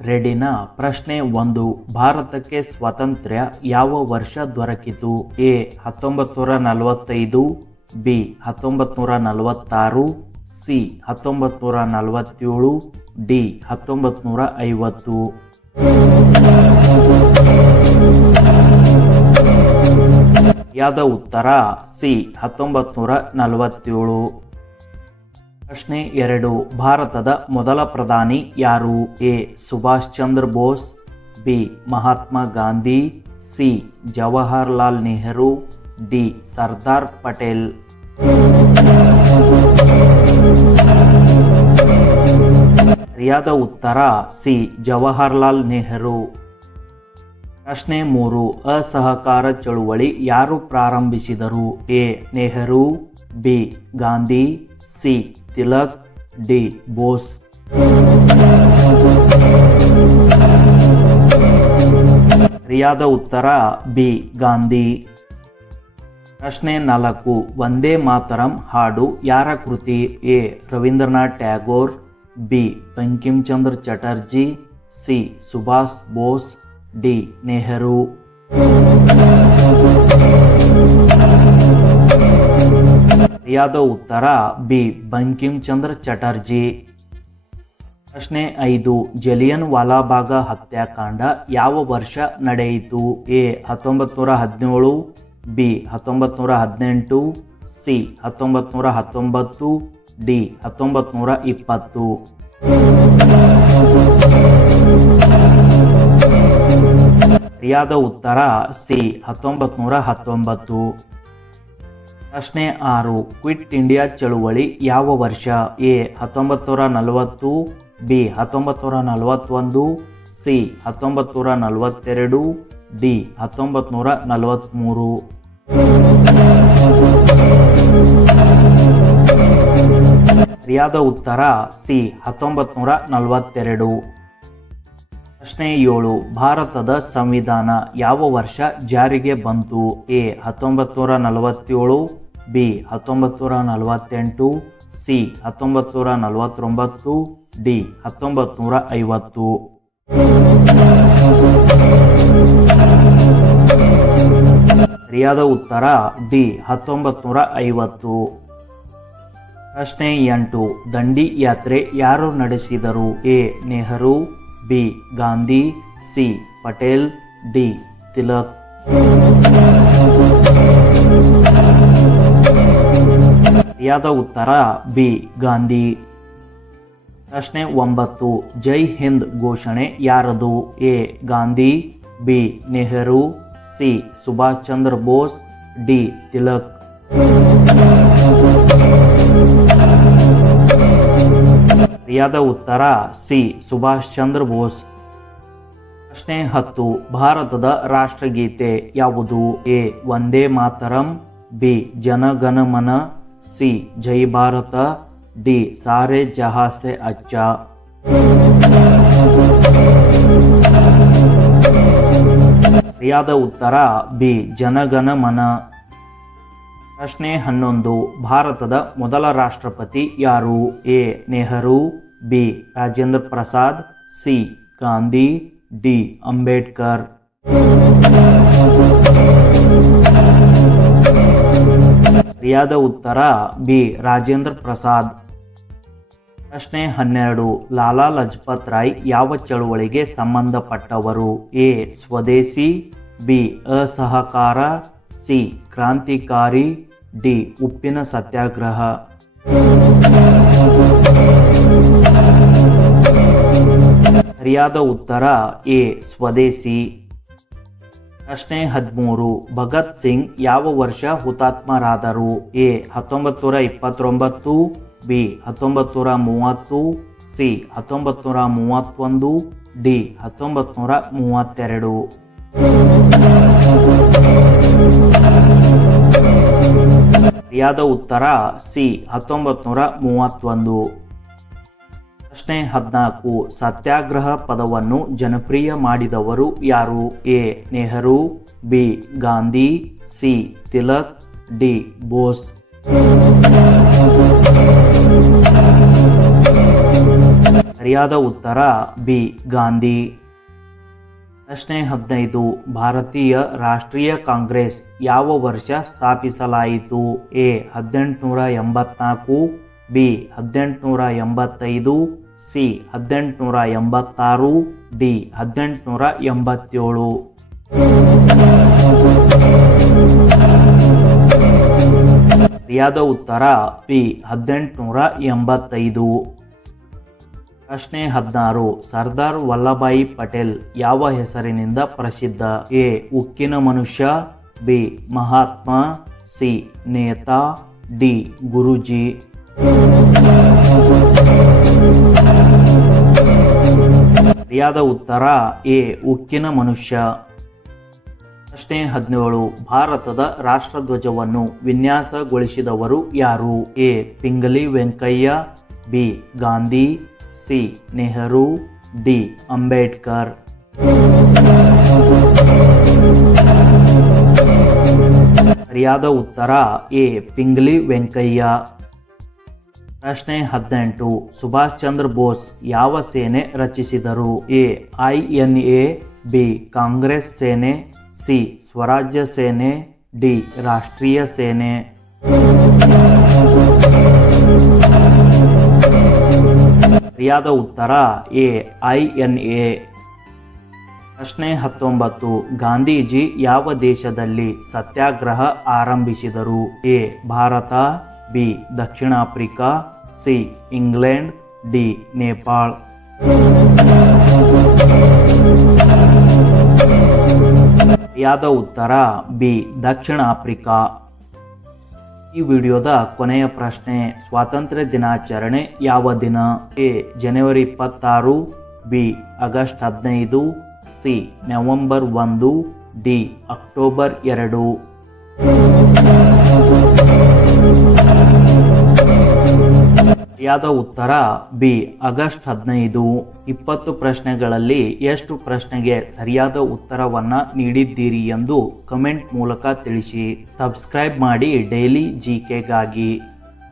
ರೆಡಿನಾ? ಪ್ರಶ್ನೆ 1. ಭಾರತಕ್ಕೆ ಸ್ವಾತಂತ್ರ್ಯ ಯಾವ ವರ್ಷ ದೊರಕಿತು? A 1945, B 1946, C 1947, D 1950. ಯಾದ ಉತ್ತರ ಸಿ 1947. ಪ್ರಶ್ನೆ 2. ಭಾರತದ ಮೊದಲ ಪ್ರಧಾನಿ ಯಾರು? A Subhash Chandra Bose, B Mahatma Gandhi, C Jawaharlal Nehru, D Sardar Patel. ಸರಿಯಾದ ಉತ್ತರ ಸಿ ಜವಾಹರ್ಲಾಲ್ ನೆಹರು. ಪ್ರಶ್ನೆ 3. ಅಸಹಕಾರ ಚಳುವಳಿ ಯಾರು ಪ್ರಾರಂಭಿಸಿದರು? A Nehru, B Gandhi, C Tilak, D Bose. ಸರಿಯಾದ ಉತ್ತರ ಬಿ ಗಾಂಧಿ. ಪ್ರಶ್ನೆ 4. ವಂದೇ ಮಾತರಂ ಹಾಡು ಯಾರ ಕೃತಿ? A Rabindranath Tagore, B Bankim Chandra Chatterjee, C Subhash Bose, D Nehru. ಸರಿಯಾದ ಉತ್ತರ ಬಿ ಬಂಕಿಮ್ ಚಂದ್ರ ಚಟರ್ಜಿ. ಪ್ರಶ್ನೆ 5. ಜಲಿಯನ್ ವಾಲಾಬಾಗ್ ಹತ್ಯಾಕಾಂಡ ಯಾವ ವರ್ಷ ನಡೆಯಿತು? A 1917, B 1918, C 1919, D 1920. ಸರಿಯಾದ ಉತ್ತರ ಸಿ 1919. ಪ್ರಶ್ನೆ 6. ಕ್ವಿಟ್ ಇಂಡಿಯಾ ಚಳುವಳಿ ಯಾವ ವರ್ಷ? A 1940, B 1941, C 1942, D 1943. ಸರಿಯಾದ ಉತ್ತರ ಸಿ 1942. ಪ್ರಶ್ನೆ 7. ಭಾರತದ ಸಂವಿಧಾನ ಯಾವ ವರ್ಷ ಜಾರಿಗೆ ಬಂತು? A 1947, B 1948, C 1949, D 1950. ಸರಿಯಾದ ಉತ್ತರ ಡಿ 1950. ಪ್ರಶ್ನೆ 8. ದಂಡಿ ಯಾತ್ರೆ ಯಾರು ನಡೆಸಿದರು? A Nehru, B Gandhi, C Patel, D Tilak. ಸರಿಯಾದ ಉತ್ತರ ಬಿ ಗಾಂಧಿ. ಪ್ರಶ್ನೆ 9. ಜೈ ಹಿಂದ್ ಘೋಷಣೆ ಯಾರದು? A Gandhi, B Nehru, C Subhash Chandra Bose, D Tilak. ಸರಿಯಾದ ಉತ್ತರ ಸಿ ಸುಭಾಷ್ ಚಂದ್ರ ಬೋಸ್. ಪ್ರಶ್ನೆ 10. ಭಾರತದ ರಾಷ್ಟ್ರಗೀತೆ ಯಾವುದು? A Vande Mataram, B Jana Gana Mana, C Jai Bharat, D ಸಾರೆ ಜಹಾಂ ಸೆ ಅಚ್ಚಾ. ಸರಿಯಾದ ಉತ್ತರ ಬಿ ಜನಗಣಮನ. ಪ್ರಶ್ನೆ 11. ಭಾರತದ ಮೊದಲ ರಾಷ್ಟ್ರಪತಿ ಯಾರು? A Nehru, B Rajendra Prasad, C Gandhi, D Ambedkar. ಸರಿಯಾದ ಉತ್ತರ ಬಿ ರಾಜೇಂದ್ರ ಪ್ರಸಾದ್. ಪ್ರಶ್ನೆ 12. ಲಾಲಾ ಲಜಪತ್ ರಾಯ್ ಯಾವ ಚಳುವಳಿಗೆ ಸಂಬಂಧಪಟ್ಟವರು? ಎ ಸ್ವದೇಶಿ, ಬಿ ಅಸಹಕಾರ, ಸಿ ಕ್ರಾಂತಿಕಾರಿ, ಡಿ ಉಪ್ಪಿನ ಸತ್ಯಾಗ್ರಹ. ಸರಿಯಾದ ಉತ್ತರ ಎ ಸ್ವದೇಶಿ. ಪ್ರಶ್ನೆ 13. ಭಗತ್ ಸಿಂಗ್ ಯಾವ ವರ್ಷ ಹುತಾತ್ಮರಾದರು? A 1929, B 1930, C 1931, D 1932. ಸರಿಯಾದ ಉತ್ತರ ಸಿ 1931. ಪ್ರಶ್ನೆ 14. ಸತ್ಯಾಗ್ರಹ ಪದವನ್ನು ಜನಪ್ರಿಯ ಮಾಡಿದವರು ಯಾರು? A Nehru, B Gandhi, C Tilak, D Bose. ಸರಿಯಾದ ಉತ್ತರ ಬಿ ಗಾಂಧಿ. ಪ್ರಶ್ನೆ 15. ಭಾರತೀಯ ರಾಷ್ಟ್ರೀಯ ಕಾಂಗ್ರೆಸ್ ಯಾವ ವರ್ಷ ಸ್ಥಾಪಿಸಲಾಯಿತು? A 1884, B 1885, C 1886, D 1887. ಸರಿಯಾದ ಉತ್ತರ ಬಿ 1885. ಪ್ರಶ್ನೆ 16. ಸರ್ದಾರ್ ವಲ್ಲಭಾಯಿ ಪಟೇಲ್ ಯಾವ ಹೆಸರಿನಿಂದ ಪ್ರಸಿದ್ಧ? ಎ ಉಕ್ಕಿನ ಮನುಷ್ಯ, ಬಿ ಮಹಾತ್ಮ, ಸಿ ನೇತಾ, ಡಿ ಗುರೂಜಿ. ಸರಿಯಾದ ಉತ್ತರ ಎ ಉಕ್ಕಿನ ಮನುಷ್ಯ. ಪ್ರಶ್ನೆ 17. ಭಾರತದ ರಾಷ್ಟ್ರಧ್ವಜವನ್ನು ವಿನ್ಯಾಸಗೊಳಿಸಿದವರು ಯಾರು? A Pingali Venkayya, B Gandhi, C Nehru, D Ambedkar. ಸರಿಯಾದ ಉತ್ತರ ಎ ಪಿಂಗಲಿ ವೆಂಕಯ್ಯ. ಪ್ರಶ್ನೆ 18. ಸುಭಾಷ್ ಚಂದ್ರ ಬೋಸ್ ಯಾವ ಸೇನೆ ರಚಿಸಿದರು? ಎ INA, ಬಿ ಕಾಂಗ್ರೆಸ್ ಸೇನೆ, ಸಿ ಸ್ವರಾಜ್ಯ ಸೇನೆ, ಡಿ ರಾಷ್ಟ್ರೀಯ ಸೇನೆ. ಸರಿಯಾದ ಉತ್ತರ ಎ INA. ಪ್ರಶ್ನೆ 19. ಗಾಂಧೀಜಿ ಯಾವ ದೇಶದಲ್ಲಿ ಸತ್ಯಾಗ್ರಹ ಆರಂಭಿಸಿದರು? A Bharat, B Dakshina Africa, C England, D Nepal. ಸರಿಯಾದ ಉತ್ತರ ಬಿ ದಕ್ಷಿಣ ಆಫ್ರಿಕಾ. ಈ ವಿಡಿಯೋದ ಕೊನೆಯ ಪ್ರಶ್ನೆ. ಸ್ವಾತಂತ್ರ್ಯ ದಿನಾಚರಣೆ ಯಾವ ದಿನ? A January 26, B August 15, C November 1, D October 2. ಸರಿಯಾದ ಉತ್ತರ ಬಿ ಆಗಸ್ಟ್ 15. 20 ಪ್ರಶ್ನೆಗಳಲ್ಲಿ ಎಷ್ಟು ಪ್ರಶ್ನೆಗೆ ಸರಿಯಾದ ಉತ್ತರವನ್ನ ನೀಡಿದ್ದೀರಿ ಎಂದು ಕಮೆಂಟ್ ಮೂಲಕ ತಿಳಿಸಿ. ಸಬ್ಸ್ಕ್ರೈಬ್ ಮಾಡಿ ಡೈಲಿ GKಗಾಗಿ.